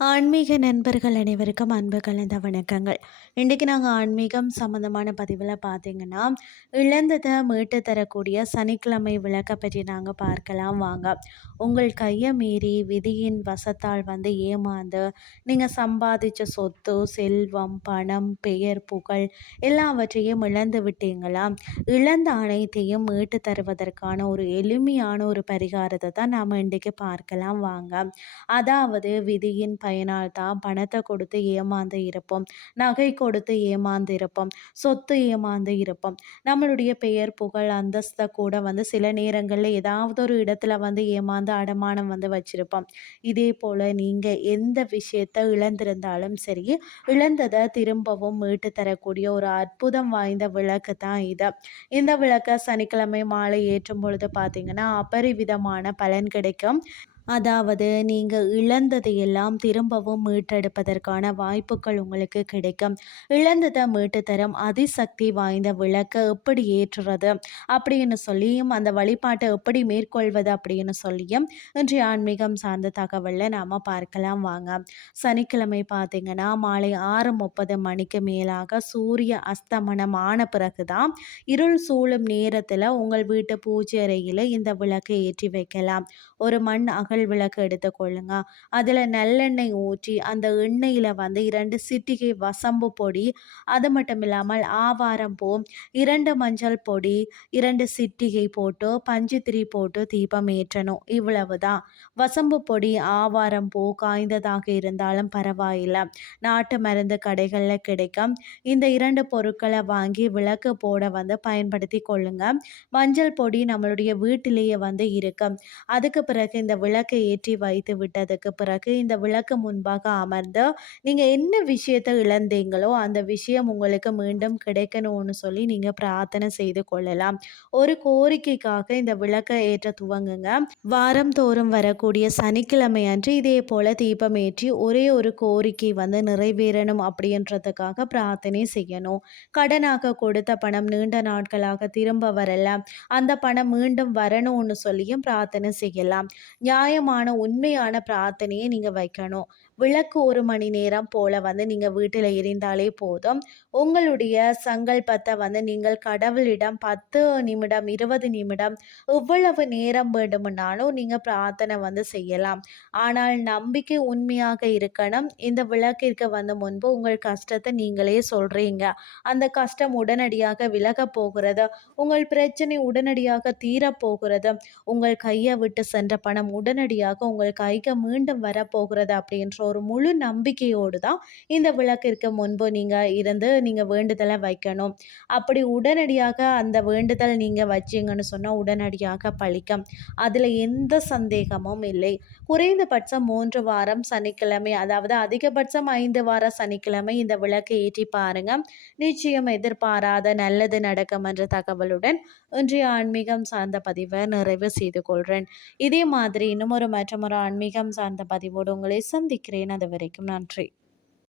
ஆன்மீக நண்பர்கள் அனைவருக்கும் அன்பு கலந்த வணக்கங்கள். இன்றைக்கு நாங்கள் ஆன்மீகம் சம்மந்தமான பதிவில் பார்த்தீங்கன்னா இழந்ததை மீட்டு தரக்கூடிய சனிக்கிழமை விளக்கை பற்றி நாங்கள் பார்க்கலாம் வாங்க. உங்கள் கையை மீறி விதியின் வசத்தால் வந்து ஏமாந்து நீங்கள் சம்பாதிச்ச சொத்து செல்வம் பணம் பெயர் புகழ் எல்லாவற்றையும் இழந்து விட்டீங்களா? இழந்த அனைத்தையும் மீட்டு தருவதற்கான ஒரு எளிமையான ஒரு பரிகாரத்தை தான் நாம் இன்றைக்கு பார்க்கலாம் வாங்க. அதாவது விதியின் பயனால்தான் பணத்தை கொடுத்து ஏமாந்து இருப்போம். நகை கொடுத்து ஏமாந்து இருப்போம். சொத்து ஏமாந்து இருப்போம். நம்மளுடைய பெயர் புகழ் அந்தஸ்தை கூட வந்து சில நேரங்களில் ஏதாவது ஒரு இடத்துல வந்து ஏமாந்து அடமானம் வந்து வச்சுருப்போம். இதே போல் நீங்கள் எந்த விஷயத்தை இழந்திருந்தாலும் சரி இழந்ததை திரும்பவும் மீட்டு தரக்கூடிய ஒரு அற்புதம் வாய்ந்த விளக்கு தான் இது. இந்த விளக்கை சனிக்கிழமை மாலை ஏற்றும் பொழுது பார்த்தீங்கன்னா அபரிவிதமான பலன் கிடைக்கும். அதாவது நீங்கள் இழந்ததையெல்லாம் திரும்பவும் மீட்டெடுப்பதற்கான வாய்ப்புகள் உங்களுக்கு கிடைக்கும். இழந்ததை மீட்டு தரும் அதிசக்தி வாய்ந்த விளக்கை எப்படி ஏற்றுறது அப்படின்னு சொல்லியும் அந்த வழிபாட்டை எப்படி மேற்கொள்வது அப்படின்னு சொல்லியும் இன்றைய ஆன்மீகம் சார்ந்த தகவலில் நாம் பார்க்கலாம் வாங்க. சனிக்கிழமை பார்த்தீங்கன்னா மாலை ஆறு முப்பது மணிக்கு மேலாக சூரிய அஸ்தமனம் ஆன பிறகு தான் இருள் சூழும் நேரத்தில் உங்கள் வீட்டு பூஜை அறையில் இந்த விளக்கை ஏற்றி வைக்கலாம். ஒரு மண் அக அகல் விளக்கு எடுத்துக்கொள்ளுங்க அதில் நல்லெண்ணெய் ஊற்றி அந்த எண்ணெயில் வந்து இரண்டு சிட்டிகை வசம்பு பொடி அது மட்டும் இல்லாமல் ஆவாரம் பூ இரண்டு மஞ்சள் பொடி இரண்டு சிட்டிகை போட்டு பஞ்சுத்திரி போட்டு தீபம் ஏற்றணும். இவ்வளவு தான் வசம்பு பொடி ஆவாரம் பூ காய்ந்ததாக இருந்தாலும் பரவாயில்லை. நாட்டு மருந்து கடைகளில் கிடைக்கும். இந்த இரண்டு பொருட்களை வாங்கி விளக்கு போட வந்து பயன்படுத்தி கொள்ளுங்க. மஞ்சள் பொடி நம்மளுடைய வீட்டிலேயே வந்து இருக்கும் அதுக்கு பிறகு இந்த விளக்கு விளக்கை ஏற்றி வைத்து விட்டதுக்கு பிறகு இந்த விளக்கு முன்பாக அமர்ந்து நீங்கள் என்ன விஷயத்தை இழந்தீங்களோ அந்த விஷயம் உங்களுக்கு மீண்டும் கிடைக்கணும்னு சொல்லி நீங்கள் பிரார்த்தனை செய்து கொள்ளலாம். ஒரு கோரிக்கைக்காக இந்த விளக்கை ஏற்ற துவங்குங்க. வாரம் தோறும் வரக்கூடிய சனிக்கிழமை அன்று இதே போல தீபம் ஏற்றி ஒரே ஒரு கோரிக்கை வந்து நிறைவேறணும் அப்படின்றதுக்காக பிரார்த்தனை செய்யணும். கடனாக கொடுத்த பணம் நீண்ட நாட்களாக திரும்ப வரல அந்த பணம் மீண்டும் வரணும்னு சொல்லியும் பிரார்த்தனை செய்யலாம். நியாய நியாயமான உண்மையான பிரார்த்தனையை நீங்கள் வைக்கணும். விளக்கு ஒரு மணி நேரம் போல் வந்து நீங்கள் வீட்டில் எரிந்தாலே போதும். உங்களுடைய சங்கல்பத்தை வந்து நீங்கள் கடவுளிடம் பத்து நிமிடம் இருபது நிமிடம் எவ்வளவு நேரம் வேண்டுமென்னாலும் நீங்கள் பிரார்த்தனை வந்து செய்யலாம். ஆனால் நம்பிக்கை உண்மையாக இருக்கணும். இந்த விளக்கிற்கு வந்த முன்பு உங்கள் கஷ்டத்தை நீங்களே சொல்கிறீங்க அந்த கஷ்டம் உடனடியாக விலக போகிறது. உங்கள் பிரச்சனை உடனடியாக தீரப்போகிறது உங்கள் கையை விட்டு சென்ற பணம் உடனடியாக உங்கள் கைக்கு மீண்டும் வரப்போகிறது அப்படின்ற ஒரு முழு நம்பிக்கையோடு தான் இந்த விளக்கிற்கு முன்பு நீங்கள் இருந்து நீங்கள் வேண்டுதலை வைக்கணும். அப்படி உடனடியாக அந்த வேண்டுதல் நீங்கள் வச்சிங்கன்னு சொன்னால் உடனடியாக பழிக்கும். அதில் எந்த சந்தேகமும் இல்லை. குறைந்தபட்சம் மூன்று வாரம் சனிக்கிழமை அதாவது அதிகபட்சம் ஐந்து வார சனிக்கிழமை இந்த விளக்கை ஏற்றி பாருங்க. நிச்சயம் எதிர்பாராத நல்லது நடக்கும் என்ற தகவலுடன் இன்றைய ஆன்மீகம் சார்ந்த பதிவை நிறைவு செய்து கொள்கிறேன் இதே மாதிரி இன்னும் ஒரு மற்றும் ஆன்மீகம் சார்ந்த பதிவோடு உங்களை சந்திக்கிறேன். இருக்கிறேன் அது வரைக்கும் நன்றி.